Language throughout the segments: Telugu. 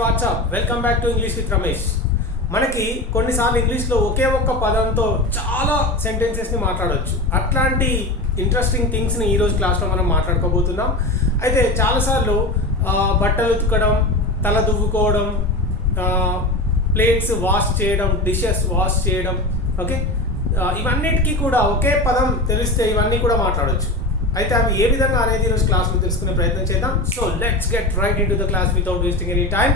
WhatsApp welcome back to English with Ramesh. మనకి కొన్నిసార్లు ఇంగ్లీష్లో ఒకే ఒక్క పదంతో చాలా సెంటెన్సెస్ని మాట్లాడవచ్చు. అట్లాంటి ఇంట్రెస్టింగ్ థింగ్స్ని ఈరోజు క్లాస్లో మనం మాట్లాడుకోబోతున్నాం. అయితే చాలాసార్లు బట్టలు ఉతకడం, తల దువ్వుకోవడం, ప్లేట్స్ వాష్ చేయడం, డిషెస్ వాష్ చేయడం, ఓకే, ఇవన్నిటికీ కూడా ఒకే పదం తెలిస్తే ఇవన్నీ కూడా మాట్లాడవచ్చు. అయితే అవి ఏ విధంగా అనేది ఈరోజు క్లాస్లో తెలుసుకునే ప్రయత్నం చేద్దాం. So let's get right in to the class without wasting any time.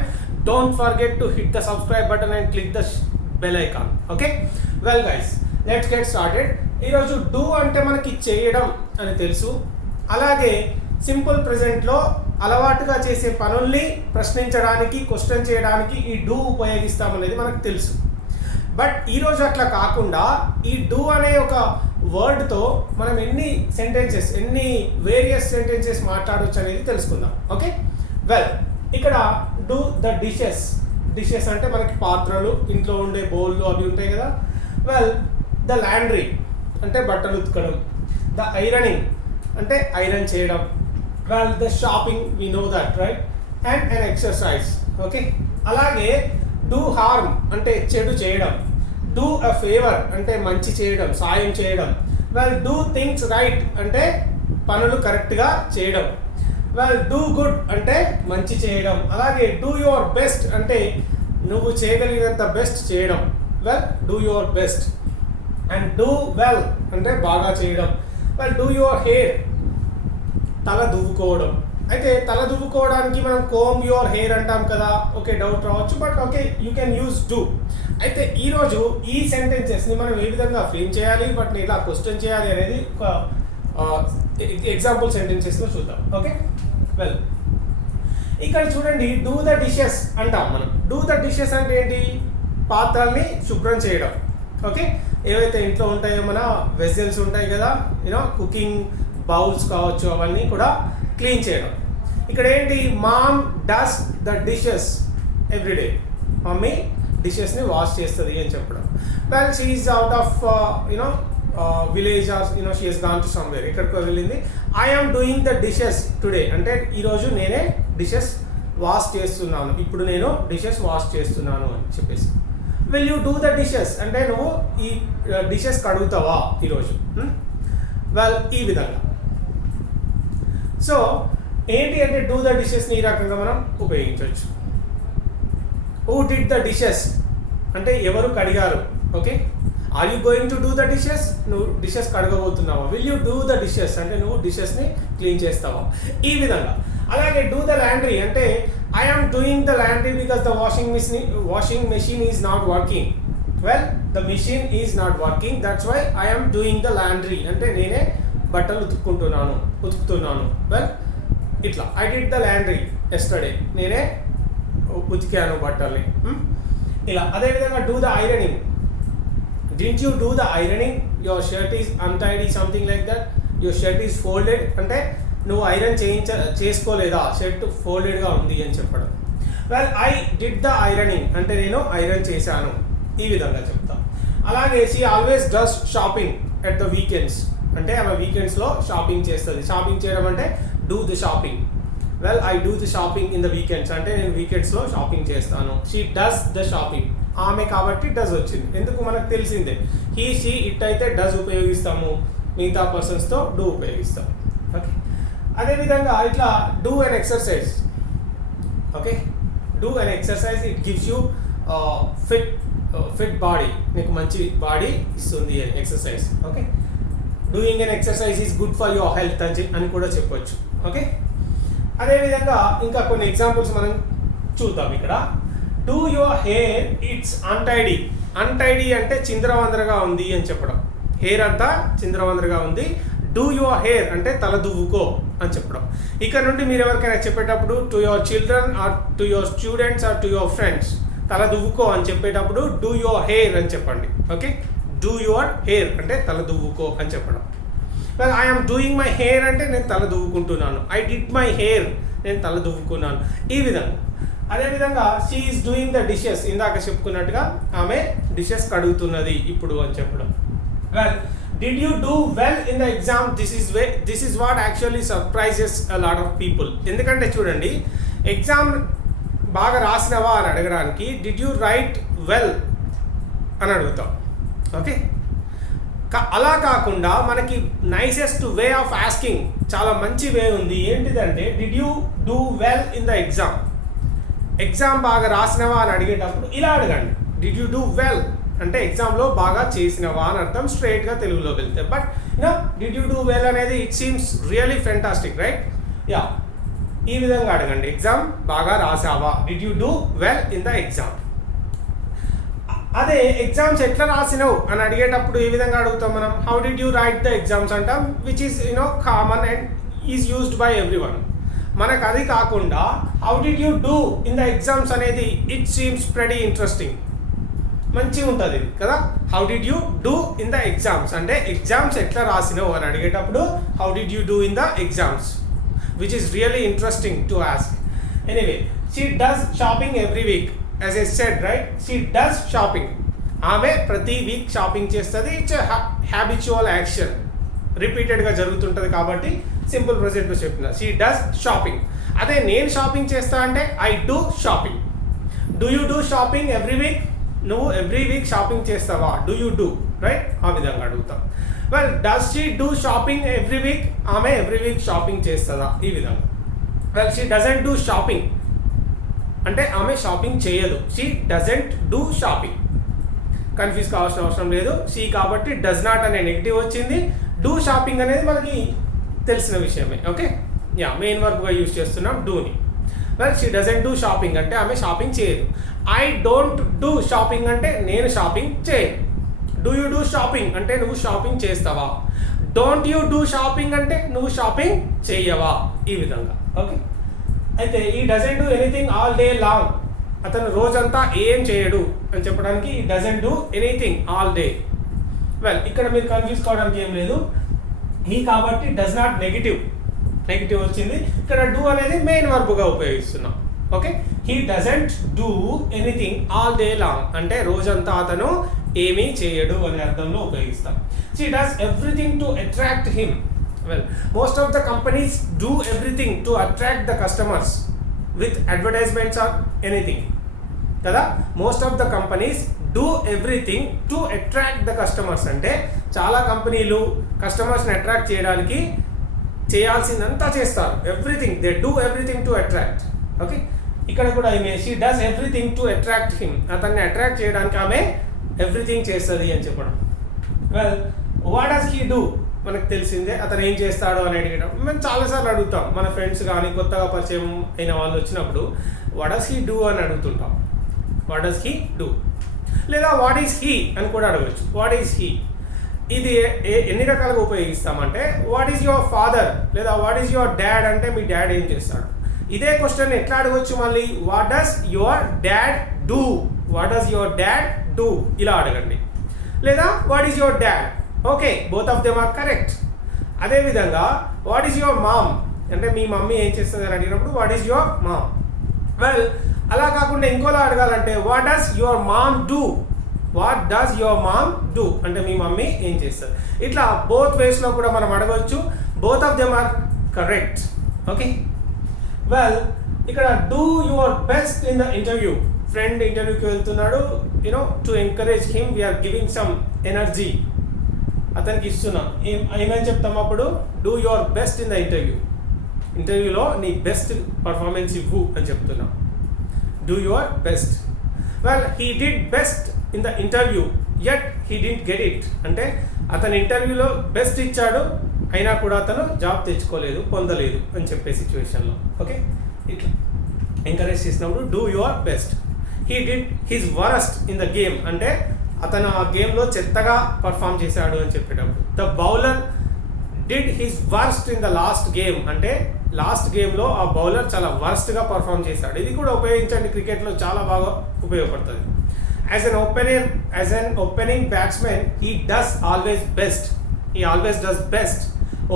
Don't forget to hit the subscribe button and click the bell icon. Okay, well guys, let's get started. ఈరోజు డూ అంటే మనకి చేయడం అని తెలుసు. అలాగే సింపుల్ ప్రెజెంట్లో అలవాటుగా చేసే పనుల్ని ప్రశ్నించడానికి, క్వశ్చన్ చేయడానికి ఈ డూ ఉపయోగిస్తామనేది మనకు తెలుసు. బట్ ఈరోజు అట్లా కాకుండా ఈ డూ అనే ఒక వర్డ్తో మనం ఎన్ని వేరియస్ సెంటెన్సెస్ మాట్లాడవచ్చు అనేది తెలుసుకుందాం. ఓకే, వెల్, ఇక్కడ డూ ద డిషెస్ అంటే మనకి పాత్రలు, ఇంట్లో ఉండే బౌళ్ళు అవి ఉంటాయి కదా. వెల్, ద లాండ్రీ అంటే బట్టలు ఉతకడం. ద ఐరనింగ్ అంటే ఐరన్ చేయడం. Well, the shopping, we know that, right, and an exercise. Okay, అలాగే డూ హార్మ్ అంటే చెడు చేయడం. డూ అ ఫేవర్ అంటే మంచి చేయడం, సాయం చేయడం. వెల్, డూ థింగ్స్ రైట్ అంటే పనులు కరెక్ట్గా చేయడం. వెల్, డూ గుడ్ అంటే మంచి చేయడం. అలాగే డూ యువర్ బెస్ట్ అంటే నువ్వు చేయగలిగినంత బెస్ట్ చేయడం. Well, do your best. And do well అంటే బాగా చేయడం. వెల్, డూ యువర్ హెయిర్ తల దువ్వుకోవడం. అయితే తల దువ్వుకోవడానికి మనం కోమ్ యువర్ హెయిర్ అంటాం కదా. ఓకే, డౌట్ రావచ్చు, but okay, you can use do. అయితే ఈరోజు ఈ సెంటెన్సెస్ని మనం ఏ విధంగా ఫ్రేమ్ చేయాలి, వాటిని ఎలా క్వశ్చన్ చేయాలి అనేది ఒక ఎగ్జాంపుల్ సెంటెన్సెస్లో చూద్దాం. ఓకే, వెల్, ఇక్కడ చూడండి, డూ ద డిషెస్ అంటాం మనం. డూ ద డిషెస్ అంటే ఏంటి? పాత్రల్ని శుభ్రం చేయడం. ఓకే, ఏవైతే ఇంట్లో ఉంటాయో మన వెజల్స్ ఉంటాయి కదా, కుకింగ్ బౌల్స్ కావచ్చు, అవన్నీ కూడా క్లీన్ చేయడం. ఇక్కడ ఏంటి? Mom does the dishes every day. Mummy డిషెస్ని వాష్ చేస్తుంది అని చెప్పడం. Well, she is out of village or she has gone to somewhere. ఎక్కడికో వెళ్ళింది. I am doing the dishes today అంటే ఈరోజు నేనే డిషెస్ వాష్ చేస్తున్నాను, ఇప్పుడు నేను డిషెస్ వాష్ చేస్తున్నాను అని చెప్పేసి. Will you do the dishes అంటే నువ్వు ఈ డిషెస్ కడుగుతావా ఈరోజు. వెల్, ఈ విధంగా. సో ఏంటి అంటే డూ ద డిషెస్ని ఈ రకంగా మనం ఉపయోగించవచ్చు. హూ డిడ్ ద డిషెస్ అంటే ఎవరు కడిగారు. Okay, are you going to do the dishes? నువ్వు డిషెస్ కడగబోతున్నావా. Will you do the dishes అంటే నువ్వు డిషెస్ని క్లీన్ చేస్తావా, ఈ విధంగా. అలాగే డూ ద లాండ్రీ అంటే I am doing the laundry because the washing machine is not working. Well, the machine is not working, that's why I am doing the laundry అంటే నేనే బట్టలు ఉతుకుతున్నాను. వెల్, ఇట్లా I did the laundry yesterday, నేనే ఉతికాను బట్టల్ని. ఇలా అదేవిధంగా do the ironing. Didn't you do the ironing? Your shirt is untidy, something like that. Your shirt is folded అంటే నువ్వు ఐరన్ చేసుకోలేదా, షర్ట్ ఫోల్డెడ్గా ఉంది అని చెప్పడం. Well, I did the ironing అంటే నేను ఐరన్ చేశాను, ఈ విధంగా చెప్తాను. అలాగే she always does shopping at the weekends అంటే ఆమె వీకెండ్స్లో షాపింగ్ చేస్తుంది. షాపింగ్ చేయడం అంటే do the shopping. Well, I do the shopping in the weekends అంటే నేను వీకెండ్స్లో షాపింగ్ చేస్తాను. She does the shopping. ఆమె కాబట్టి డస్ వచ్చింది, ఎందుకు మనకు తెలిసిందే. హీ, షీ, ఇట్ అయితే డస్ ఉపయోగిస్తాము, మిగతా పర్సన్స్తో డూ ఉపయోగిస్తాం. ఓకే, అదేవిధంగా ఇట్లా do an exercise. Okay, do an exercise, it gives you fit body, నీకు మంచి బాడీ ఇస్తుంది exercise. Okay, doing an exercise is good for your health అని కూడా చెప్పొచ్చు. ఓకే, అదేవిధంగా ఇంకా కొన్ని ఎగ్జాంపుల్స్ మనం చూద్దాం. ఇక్కడ do your hair it's untidy. Untidy అంటే చిందరవందరగా ఉంది అని చెప్పడం. హెయిర్ అంతా చిందరవందరగా ఉంది. డూ యువర్ హెయిర్ అంటే తల దువ్వుకో అని చెప్పడం. ఇక్కడ నుండి మీరు ఎవరికైనా చెప్పేటప్పుడు to your children or to your students or to your friends తల దువ్వుకో అని చెప్పేటప్పుడు డూ యువర్ హెయిర్ అని చెప్పండి. ఓకే, డూ యువర్ హెయిర్ అంటే తల దువ్వుకో అని చెప్పడం. Well, I am doing my hair అంటే నేను తల దువ్వుకుంటున్నాను. ఐ డిడ్ మై హెయిర్, నేను తల దువ్వుకున్నాను, ఈ విధంగా. అదేవిధంగా she is doing the dishes, ఇందాక చెప్పుకున్నట్టుగా ఆమె డిషెస్ కడుగుతున్నది ఇప్పుడు అని చెప్పడం. Well, Did you do well in the exam? This is what actually surprises a lot of people. ఎందుకంటే చూడండి, ఎగ్జామ్ బాగా రాసినవా అని అడగడానికి డిడ్ యూ రైట్ వెల్ అని అడుగుతాం. ఓకే, అలా కాకుండా మనకి నైసెస్ట్ వే ఆఫ్ ఆస్కింగ్ చాలా మంచి వే ఉంది. ఏంటిదంటే did you do well in the exam. Exam బాగా రాసినవా అని అడిగేటప్పుడు ఇలా అడగండి, డిడ్ యూ డూ వెల్ అంటే ఎగ్జామ్లో బాగా చేసినవా అని అర్థం స్ట్రైట్గా తెలుగులో వెళ్తే. But did you do well అనేది it seems really fantastic, right? Yeah, ఈ విధంగా అడగండి, ఎగ్జామ్ బాగా రాసావా, did you do well in the exam. అదే ఎగ్జామ్స్ ఎట్లా రాసినావు అని అడిగేటప్పుడు ఏ విధంగా అడుగుతాం మనం, how did you write the exams అంటాం, which is common and is used by everyone. మనకు అది కాకుండా how did you do in the exams అనేది ఇట్ సీమ్స్ ప్రెటీ ఇంట్రెస్టింగ్, మంచిగా ఉంటుంది కదా. How did you do in the exams అంటే ఎగ్జామ్స్ ఎట్లా రాసినావు అని అడిగేటప్పుడు how did you do in the exams, which is really interesting to ask. Anyway, she does shopping every week. As I said, right, she does shopping. ఆమె ప్రతి వీక్ షాపింగ్ చేస్తుంది. ఇట్స్ హ్యాబిచువల్ యాక్షన్, రిపీటెడ్గా జరుగుతుంటుంది కాబట్టి సింపుల్ ప్రెజెంట్లో చెప్పిన షీ డస్ షాపింగ్. అదే నేను షాపింగ్ చేస్తా అంటే I do shopping. Do you do shopping every week? నువ్వు ఎవ్రీ వీక్ షాపింగ్ చేస్తావా? Do you do, right? ఆ విధంగా అడుగుతాం. Well, does she do shopping every week? ఆమె ఎవ్రీ వీక్ షాపింగ్ చేస్తుందా? ఈ విధంగా. Well, she doesn't do shopping అంటే ఆమె షాపింగ్ చేయదు. She doesn't do shopping. Confuse కావాల్సిన అవసరం లేదు. షీ కాబట్టి డస్ నాట్ అనే నెగిటివ్ వచ్చింది. డూ షాపింగ్ అనేది మనకి తెలిసిన విషయమే. ఓకే, యా, మెయిన్ వర్బ్గా యూజ్ చేస్తున్నాం డూని. Well, she doesn't do shopping అంటే ఆమె షాపింగ్ చేయదు. ఐ డోంట్ డూ షాపింగ్ అంటే నేను షాపింగ్ చేయను. డూ యూ డూ షాపింగ్ అంటే నువ్వు షాపింగ్ చేస్తావా. డోంట్ యూ డూ షాపింగ్ అంటే నువ్వు షాపింగ్ చేయవా. ఈ విధంగా. ఓకే, అయితే ఈ doesn't do anything all day long, అతను రోజంతా ఏం చేయడు అని చెప్పడానికి ఈ doesn't do anything all day. Well, ఇక్కడ మీరు కన్ఫ్యూజ్ కావడానికి ఏం లేదు. హీ కాబట్టి డస్ నాట్ నెగిటివ్ వచ్చింది. ఇక్కడ డూ అనేది మెయిన్ వర్బ్గా ఉపయోగిస్తున్నాం. Okay, he doesn't do anything all day long అంటే రోజంతా అతను ఏమీ చేయడు అనే అర్థంలో ఉపయోగిస్తాం. She does everything to attract him. Well, most of the companies do everything to attract the customers with advertisements or anything. కదా, most of the companies do everything to attract the customers అంటే చాలా కంపెనీలు కస్టమర్స్ని అట్రాక్ట్ చేయడానికి చేయాల్సిందంతా చేస్తారు. Everything, they do everything to attract. Okay, ఇక్కడ కూడా ఈమె she does everything to attract him, అతన్ని అట్రాక్ట్ చేయడానికి ఆమె ఎవ్రీథింగ్ చేస్తుంది అని చెప్పడం. Well, what does he do మనకు తెలిసిందే, అతను ఏం చేస్తాడో అని అడిగడం మేము చాలాసార్లు అడుగుతాం. మన ఫ్రెండ్స్ కానీ కొత్తగా పరిచయం అయిన వాళ్ళు వచ్చినప్పుడు వాట్ డస్ హీ డూ అని అడుగుతుంటాం. వాట్ డస్ హీ డూ లేదా వాట్ ఈస్ హీ అని కూడా అడగవచ్చు. వాట్ ఈస్ హీ ఇది ఎన్ని రకాలుగా ఉపయోగిస్తామంటే వాట్ ఈజ్ యువర్ ఫాదర్ లేదా వాట్ ఈజ్ యువర్ డాడ్ అంటే మీ డాడ్ ఏం చేస్తాడు. ఇదే క్వశ్చన్ ఎట్లా అడగవచ్చు మళ్ళీ, what does your dad do, what does your dad do ఇలా అడగండి. లేదా what is your dad, okay, both of them are correct. అదేవిధంగా వాట్ ఈజ్ యువర్ మామ్ అంటే మీ మమ్మీ ఏం చేస్తుంది అని అడిగినప్పుడు what is your mom. Well, అలా కాకుండా ఇంకోలా అడగాలంటే what does your mom do, what does your mom do అంటే మీ మమ్మీ ఏం చేస్తారు. ఇట్లా బోత్ వేస్లో కూడా మనం అడగవచ్చు. Both of them are correct. Okay, well, ఇక్కడ do your best in the interview. Friend ఇంటర్వ్యూకి వెళ్తున్నాడు, to encourage him we're giving some energy, అతనికి ఇస్తున్నాం. ఏమని చెప్తాం అప్పుడు, do your best in the ఇంటర్వ్యూలో నీ బెస్ట్ పర్ఫార్మెన్స్ ఇవ్వు అని చెప్తున్నాం. Do your best. Well, he did best in the interview yet he didn't get it అంటే అతను ఇంటర్వ్యూలో బెస్ట్ ఇచ్చాడు అయినా కూడా అతను జాబ్ తెచ్చుకోలేదు, పొందలేదు అని చెప్పే సిచ్యువేషన్లో. ఓకే, ఇట్లా ఎంకరేజ్ చేసినప్పుడు do your best. He did his worst in the game అంటే అతను ఆ గేమ్లో చెత్తగా పర్ఫామ్ చేశాడు అని చెప్పేటప్పుడు. The bowler did his worst in the last game అంటే లాస్ట్ గేమ్లో ఆ బౌలర్ చాలా వర్స్ట్గా పర్ఫామ్ చేశాడు. ఇది కూడా ఉపయోగించండి, క్రికెట్లో చాలా బాగా ఉపయోగపడుతుంది. As an opening batsmen he does always best, he always does best.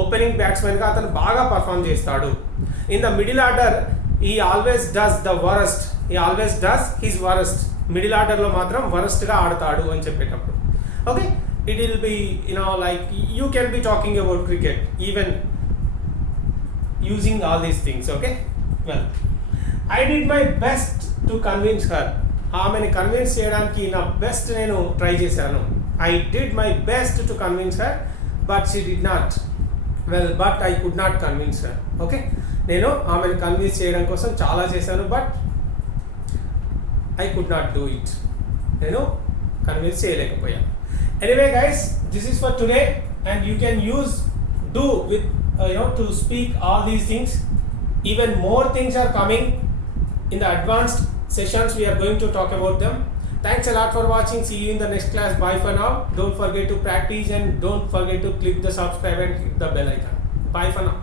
Opening బ్యాట్స్మెన్గా అతను బాగా పర్ఫామ్ చేస్తాడు. In the middle order he always does the worst, he always does his worst. Middle ఆర్డర్లో మాత్రం వరస్ట్గా ఆడతాడు అని చెప్పేటప్పుడు. Okay, it will be like you can be talking about cricket even using all these things. Okay, well, I did my best to convince her. ఆమెని కన్విన్స్ చేయడానికి నా బెస్ట్ నేను ట్రై చేశాను. I did my best to convince her but she did not. Well, but I could not convince her. Okay, నేను ఆమెను కన్విన్స్ చేయడం కోసం చాలా చేశాను, but I could not do it. నేను కన్విన్స్ చేయలేకపోయాను. Anyway guys, this is for today and you can use do with to speak all these things. Even more things are coming in the advanced sessions. We are going to talk about them. Thanks a lot for watching. See you in the next class. Bye for now. Don't forget to practice and don't forget to click the subscribe and hit the bell icon. Bye for now.